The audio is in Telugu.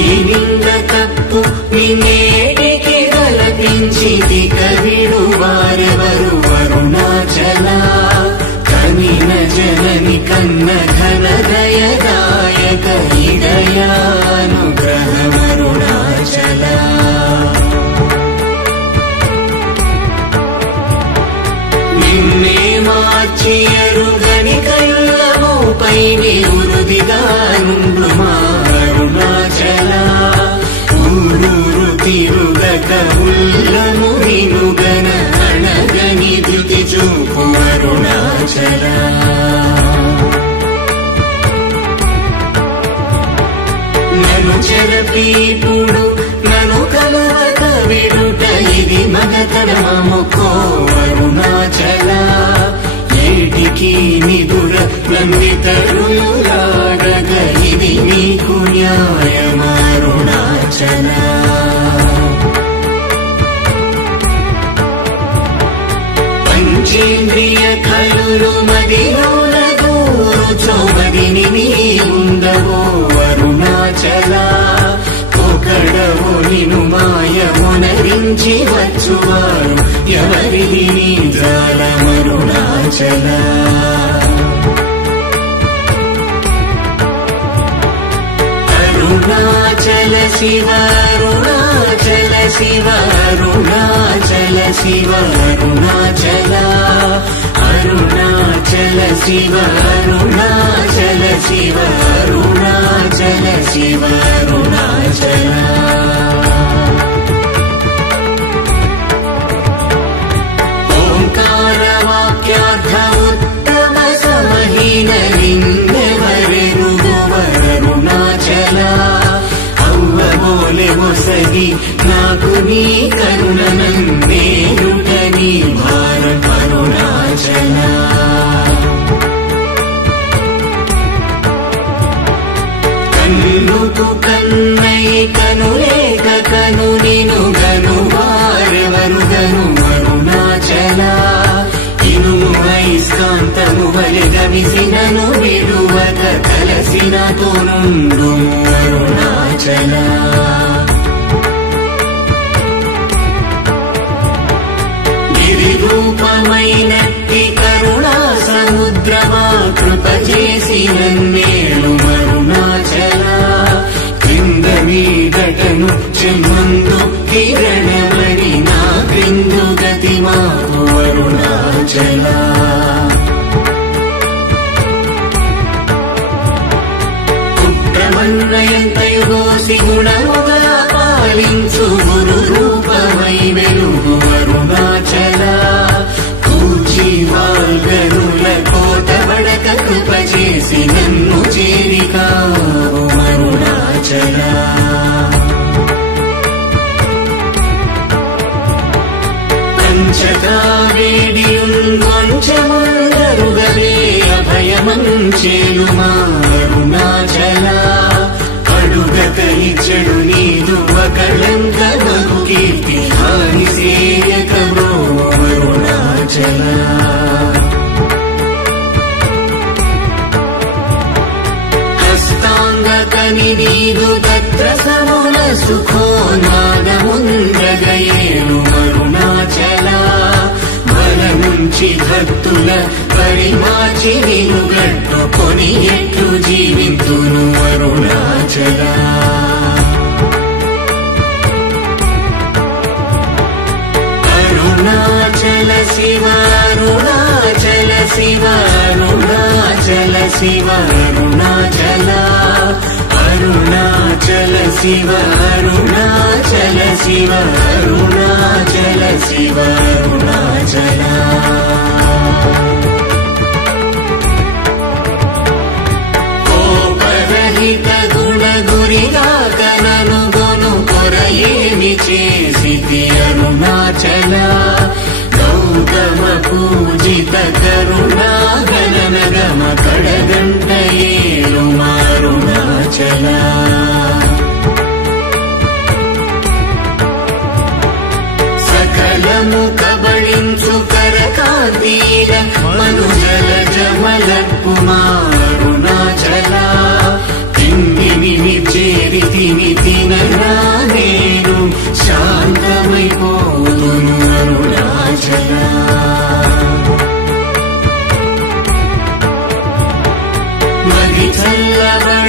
దీనింద తప్పు నిన్నేటికి గలపించితి కవిడు వారెవరు అరుణాచల కనిన జనని కన్న ఘన దయదాయక హృదయానుగ్రహమరుణాచల నిన్నే మార్చి ఎరుగని కళ్ళమోపై నిరుదిగా నుండుమా అరుణాచల ఊరూరు తిరుగక ఉల్లము వినుగన అణగని ధృతి చూపు అరుణాచల నన్ను చెరపీపుడు నన్ను కలవక విడుట ఇది మగతరమముకో అరుణాచల ఏటికి నిదుర నందితరులాడగ ఇది నీకు న్యాయమరుణాచల పంచేంద్రియ కలులు మదిలోన గోరుచోమదిని నీవుండవో అరుణాచల ఒకడవో నిను మాయమునరించి వచ్చువారు ఎవరిది నీ జాలమరుణాచల అరుణాచల శివ అరుణాచల శివ అరుణాచల శివ అరుణాచల అరుణాచల శివ అరుణాచల శివ అరుణాచల శివ అరుణాచల ఓంకార వాక్యార్థ ఉత్తమ సమహీన లింగవరెనుగువరుణాచల అవ్వబోలె ఒసగి నాకు నీ కరుణనందేరుట నీ భారం అరుణాచల కన్నుకు కన్నై కనులేక కను నిను గను వారెవరు గను అరుణాచల ఇనుము ఐస్కాంతము వలె గమిసినను విడువక కలసినతో నుండు అరుణాచల గిరిరూపమైనట్టి కరుణా సముద్రమా కృప చేసి నన్నేలు అరుణాచల క్రింద మీదటను చెమ్మందు కిరణమణి నా క్రిందు గతి మాకు అరుణాచల కుట్రమన్నయంతయుగోసి గుణముగా పాలించు గురు రూపమై వెలుగు అరుణాచల కూచి వాల్గరుల కోట బడక కృప చేసి నన్ను చేరికావు అరుణాచల పంచకావేడియుంగొంచెముందరుగవే అభయమంచేలుమా అరుణాచల అడుగక ఇచ్చడు నీదు అకళంకమగు కీర్తి హాని సేయకమో అరుణాచల హస్తాంగకని నీదు తత్ర సమున సుఖో నాదముందగయేను అరుణాచల బల నుంచి భక్తుల పరిమాచి నిను గట్టుకొని ఎట్లు జీవింతును అరుణాచల అరుణాచల శివ అరుణాచల శివ అరుణాచల శివ అరుణాచల అరుణాచల శివ అరుణాచల శివ అరుణాచల శివ అరుణాచల కోపరహిత గుణ గురిగా కనను గొను కొరయేమి చేసితి అరుణాచల గౌతమ పూజిత కరుణా గణనగమ కడగంట ఏలు అరుణాచల సకలము కబడి చల్లబడు